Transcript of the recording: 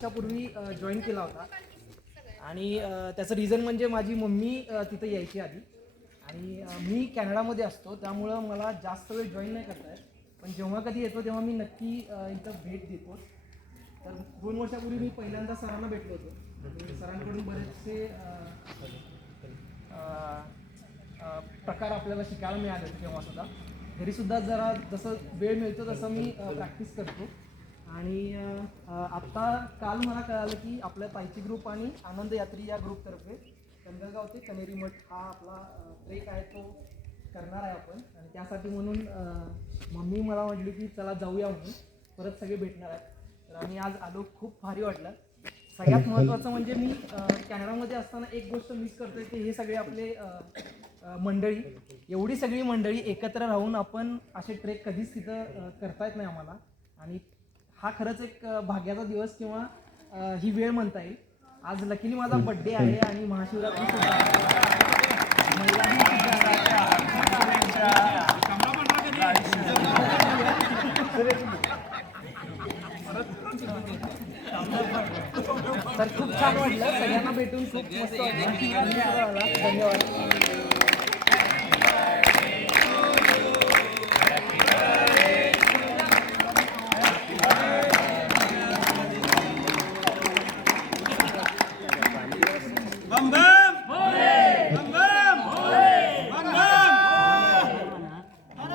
वर्षापूर्वी जॉईन केला होता. आणि त्याचं रिझन म्हणजे माझी मम्मी तिथं यायची आधी. आणि मी कॅनडामध्ये असतो त्यामुळं मला जास्त वेळ जॉईन नाही करता येत. पण जेव्हा कधी येतो तेव्हा मी नक्की इथं भेट देतो. तर दोन वर्षापूर्वी मी पहिल्यांदा सरांना भेटलो होतो. सरांकडून बरेचसे प्रकार आपल्याला शिकायला मिळाले होते तेव्हा सुद्धा घरीसुद्धा जरा जसं वेळ मिळतो तसं मी प्रॅक्टिस करतो. आणि आत्ता काल मला कळालं की आपल्या पायची ग्रुप आणि आनंद यात्री या ग्रुपतर्फे चंदरगाव ते कनेरी मठ हा आपला ट्रेक आहे तो करणार आहे आपण. आणि त्यासाठी म्हणून मम्मी मला म्हटली की चला जाऊया म्हणून. परत सगळे भेटणार आहेत. तर आम्ही आज आलो खूप भारी वाटलं. सगळ्यात महत्त्वाचं म्हणजे मी कॅनडामध्ये असताना एक गोष्ट मिस करतोय की हे सगळे आपले मंडळी एवढी सगळी मंडळी एकत्र राहून आपण असे ट्रेक कधीच तिथं करता येत नाही आम्हाला. आणि हा खरंच एक भाग्याचा दिवस किंवा ही वेळ म्हणता येईल. आज लकीली माझा बड्डे आहे आणि महाशिवरात्री तर खूप छान वाटलं. सगळ्यांना भेटून खूप मस्त वाटलं. धन्यवाद. بمبي